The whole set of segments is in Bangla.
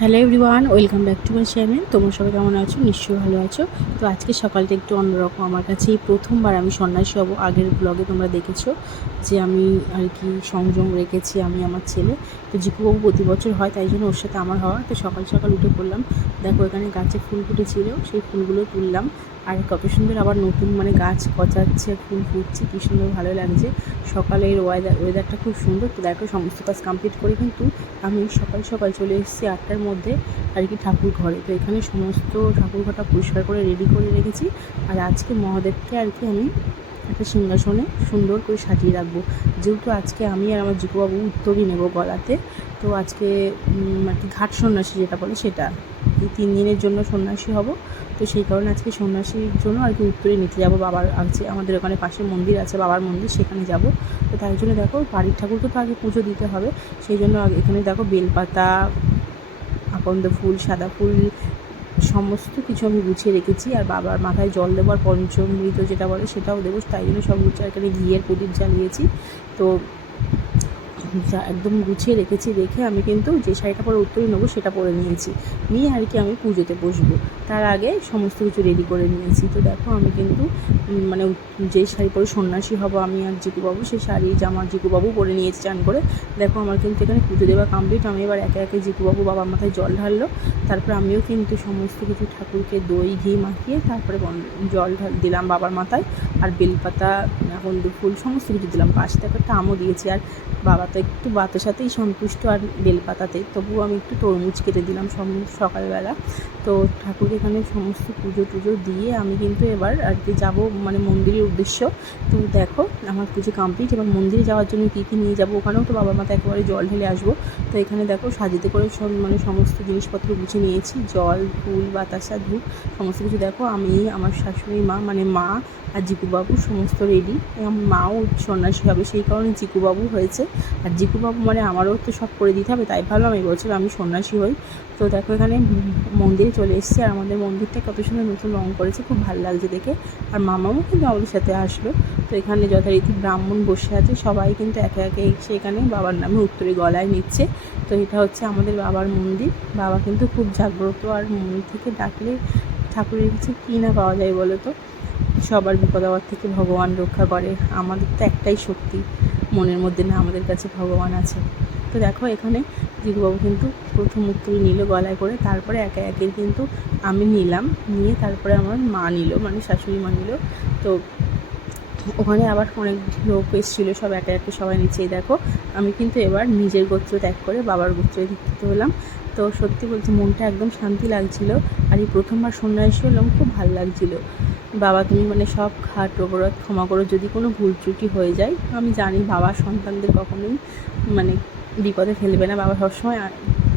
Hello everyone, welcome back to my channel. তোমার সবাই কেমন আছো? নিশ্চয়ই ভালো আছো। তো আজকে সকালটা একটু অন্যরকম। আমার কাছে এই প্রথমবার আমি সন্ন্যাসী হব। আগের ব্লগে তোমরা দেখেছ যে আমি আর কি সংযম রেখেছি আমি, আমার ছেলে। তো জিকুবাবু প্রতি বছর হয়, তাই জন্য ওর সাথে আমার হওয়া। তো সকাল সকাল উঠে পড়লাম। দেখো, এখানে গাছে ফুল ফুটেছিল। সেই ফুলগুলো তুললাম। আর কত সুন্দর আবার নতুন মানে গাছ গচাচ্ছে ফুল ফুটছে, কী সুন্দর ভালো লাগছে। সকালের ওয়েদার ওয়েদারটা খুব সুন্দর, তো দেখো সমস্ত কাজ কমপ্লিট করে কিন্তু আমি সকাল সকাল চলে এসেছি আটটার মধ্যে আর কি ঠাকুর ঘরে। তো এখানে সমস্ত ঠাকুর ঘরটা পরিষ্কার করে রেডি করে রেখেছি। আর আজকে মহাদেবকে আর কি আমি একটা সিংহাসনে সুন্দর করে সাজিয়ে রাখব। যেহেতু আজকে আমি আর আমার জিকুবাবু উত্তরই নেব গলাতে, তো আজকে আর কি ঘাট সন্ন্যাসী যেটা বলে সেটা। তিন দিনের জন্য সন্ন্যাসী হব। তো সেই কারণে আজকে সন্ন্যাসীর জন্য আর কি উত্তরে নিতে যাব বাবার আছে আমাদের ওখানে পাশে মন্দির আছে, বাবার মন্দির, সেখানে যাব। তো তাই জন্য দেখো বাড়ির ঠাকুরকে তো আগে পুজো দিতে হবে। সেই জন্য এখানে দেখো বেলপাতা, আকন্দ ফুল, সাদা ফুল, সমস্ত কিছু আমি গুছিয়ে রেখেছি। আর বাবার মাথায় জল দেওয়ার পঞ্চমৃত যেটা বলে সেটাও দেবো। তাই জন্য সব গুছিয়ে এখানে ঘিয়ের প্রদীপ জ্বালিয়েছি। তো একদম গুছিয়ে রেখেছি, রেখে আমি কিন্তু যে শাড়িটা পরে উত্তরে নেব সেটা পরে নিয়েছি। নিয়ে আর কি আমি পুজোতে বসবো। তার আগে সমস্ত কিছু রেডি করে নিয়েছি। তো দেখো আমি কিন্তু মানে যে শাড়ি পরে সন্ন্যাসী হব আমি আর জিকুবাবু, সেই শাড়ি জামা জিকুবাবু পরে নিয়েছি চান করে। দেখো আমার কিন্তু এখানে পুজো দেওয়া কমপ্লিট আমি এবার একে একে জিকুবাবু বাবার মাথায় জল ঢাললো। তারপরে আমিও কিন্তু সমস্ত কিছু ঠাকুরকে দই, ঘি মাখিয়ে তারপরে জল ঢাল, দিলাম বাবার মাথায়। আর বেলপাতা, হলুদ ফুল, সমস্ত কিছু দিলাম। থেকে একটা আমও দিয়েছি। আর বাবা তো একটু বাতের সাথেই সন্তুষ্ট আর বেলপাতাতে তবুও আমি একটু তরমুজ কেটে দিলাম সকালবেলা। তো ঠাকুর এখানে সমস্ত পুজো টুজো দিয়ে আমি কিন্তু এবার আর কি যাব মানে মন্দিরের উদ্দেশ্য। তো দেখো, আমার পুজো কমপ্লিট এবার মন্দিরে যাওয়ার জন্য কী কী নিয়ে যাব? ওখানেও তো বাবার মাথায় একেবারে জল ঢেলে আসব। তো এখানে দেখো, সাজিতে করে সব মানে সমস্ত জিনিসপত্র গুছিয়ে নিয়েছি। জল, ফুল, বাতাসা, ধূপ, সমস্ত কিছু দেখো। আমি, আমার শাশুড়ি মা মানে মা আর জিকুবাবু সমস্ত রেডি এবং মাও সন্ন্যাসী হবে, সেই কারণে জিকুবাবু হয়েছে। জিকুবাবু মানে আমারও তো সব করে দিতে হবে, তাই ভাবলাম এই বছর আমি সন্ন্যাসী হই। তো দেখো এখানে মন্দিরে চলে এসেছি আর আমাদের মন্দিরটা কত সুন্দর নতুন রঙ করেছে, খুব ভালো লাগছে দেখে। আর মামাও কিন্তু আমাদের সাথে আসলো। তো এখানে যথারীতি ব্রাহ্মণ বসে আছে, সবাই কিন্তু একে একে এসে এখানে বাবার নামে উত্তরে গলায় নিচ্ছে। তো এটা হচ্ছে আমাদের বাবার মন্দির। বাবা কিন্তু খুব জাগ্রত আর মন্দির থেকে ডাকলে ঠাকুরের কাছে কী না পাওয়া যায় বলো তো? সবার বিপদ থেকে ভগবান রক্ষা করে, আমাদের তো একটাই শক্তি। মনের মধ্যে না আমাদের কাছে ভগবান আছে। তো দেখো এখানে জিগুবাবু কিন্তু প্রথম উত্তরী নিল গলায় করে, তারপরে একে একে কিন্তু আমি নিলাম, নিয়ে তারপরে আমার মা নিল মানে শাশুড়ি মা নিল। তো ওখানে আবার অনেক লোক এসেছিল, সব একে একে সবাই নিচেই দেখো, আমি কিন্তু এবার নিজের গোত্র ত্যাগ করে বাবার গোত্রে দীক্ষিত হলাম। তো সত্যি বলতে মনটা একদম শান্তি লাগছিল, আর এই প্রথমবার সন্ন্যাসী হলাম, খুব ভালো লাগছিল। বাবা, তুমি মানে সব খাট অপরাধ ক্ষমা করো, যদি কোনো ভুল ত্রুটি হয়ে যায়। আমি জানি বাবা সন্তানদের কখনোই মানে বিপদে ফেলবে না। বাবা সবসময়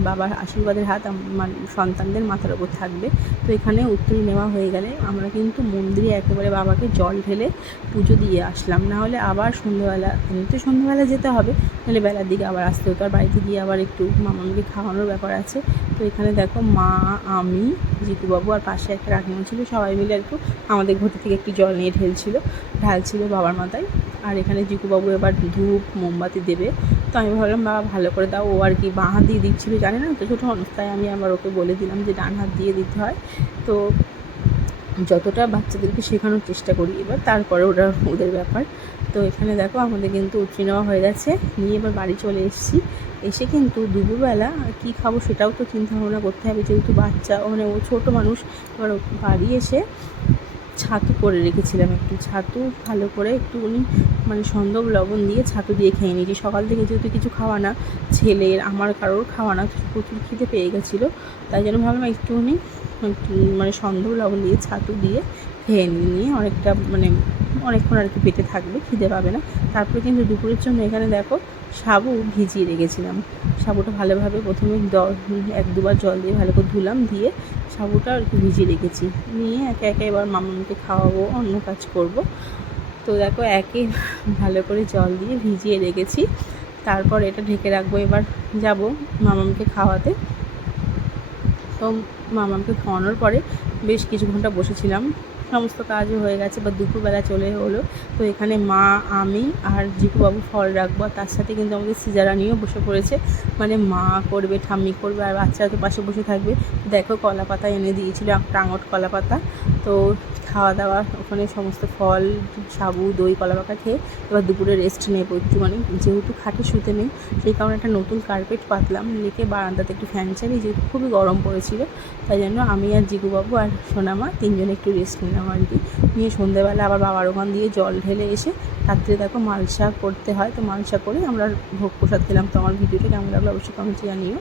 বাবার আশীর্বাদের হাত আম- মান- সন্তানদের মাথার ওপর থাকবে। তো এখানে উত্তরী নেওয়া হয়ে গেলে আমরা কিন্তু মন্দিরে একেবারে বাবাকে জল ঢেলে পুজো দিয়ে আসলাম। না হলে আবার সন্ধ্যেবেলা, এমনিতে সন্ধ্যেবেলা যেতে হবে, নাহলে বেলার দিকে আবার আসতে হতো। আর বাড়িতে গিয়ে আবার একটু মামাকে খাওয়ানোর ব্যাপার আছে। তো এখানে দেখো মা, আমি, জিতুবাবু আর পাশে একটা কাকিমা ছিল। সবাই মিলে একটু আমাদের ঘটি থেকে একটু জল নিয়ে ঢেলছিল, ঢালছিল বাবার মাথায়। আর এখানে জিকুবাবু এবার ধূপ, মোমবাতি দেবে। তো আমি ভাবলাম বাবা ভালো করে দাও। ও আর কি বাঁ হাত দিয়ে দিচ্ছিল, জানে না? তো ছোটো মানুষ তাই আমি আবার ওকে বলে দিলাম যে ডান হাত দিয়ে দিতে হয়। তো যতটা বাচ্চাদেরকে শেখানোর চেষ্টা করি এবার, তারপরে ওটা ওদের ব্যাপার। তো এখানে দেখো, আমাদের কিন্তু উতরি নেওয়া হয়ে গেছে। নিয়ে এবার বাড়ি চলে এসেছি। এসে কিন্তু দুপুরবেলা কী খাব সেটাও তো চিন্তা ভাবনা করতে হবে। যেহেতু বাচ্চা মানে ও ছোটো মানুষ, এবার বাড়ি এসে ছাতু করে রেখেছিলাম একটু ছাতু, ভালো করে একটুখানি মানে সন্দেহ লবণ দিয়ে ছাতু দিয়ে খেয়ে নিয়েছি। সকাল থেকে যেহেতু কিছু খাওয়া না, ছেলের, আমার কারোর খাওয়া না প্রচুর খিদে পেয়ে গেছিল। তাই জন্য ভাবলাম একটুখানি একটু মানে সন্দেহ লবণ দিয়ে ছাতু দিয়ে খেয়ে নিয়ে অনেকটা মানে অনেকক্ষণ আর কি পেটে থাকবে, খিদে পাবে না। তারপরে কিন্তু দুপুরের জন্য এখানে দেখো সাবু ভিজিয়ে রেখেছিলাম। সাবুটা ভালোভাবে প্রথমে এক দুবার জল দিয়ে ভালো করে ধুলাম, দিয়ে সাবুটা আর কি ভিজিয়ে রেখেছি। নিয়ে একে একে এবার মামাকে খাওয়াবো, অন্য কাজ করব। তো দেখো একে ভালো করে জল দিয়ে ভিজিয়ে রেখেছি। তারপর এটা ঢেকে রাখব, এবার যাব মামাকে খাওয়াতে। তো মামাকে খাওয়ানোর পরে বেশ কিছু ঘণ্টা বসেছিলাম। সমস্ত কাজও হয়ে গেছে, বা দুপুরবেলা চলে হলো তো এখানে মা, আমি আর জিকুবাবু ফল রাখব তার সাথে কিন্তু আমাদের সিজারানিও বসে পড়েছে। মানে মা করবে, ঠাম্মি করবে, আর বাচ্চারা তো পাশে বসে থাকবে। দেখো কলা পাতা এনে দিয়েছিল, টাঙট কলা পাতা। তো খাওয়া দাওয়া, ওখানে সমস্ত ফল, সাবু, দই, কলা পাকা খেয়ে এবার দুপুরে রেস্ট নেব মানে যেহেতু খাটে শুতে নেই, সেই কারণে একটা নতুন কার্পেট পাতলাম। রেখে বারান্দাতে একটু ফ্যান চালিয়ে, যেহেতু খুবই গরম পড়েছিল তাই জন্য আমি আর জিগুবাবু আর সোনামা তিনজন একটু রেস্ট নিলাম আর কি। নিয়ে সন্ধ্যেবেলা আবার বাবার ওখান দিয়ে জল ঢেলে এসে রাত্রে দেখো মালসা করতে হয়, তো মালসা করে আমরা ভোগ প্রসাদ খেলাম। তো আমার ভিডিওটা কেমন লাগল অবশ্যই কমেন্টে জানিও।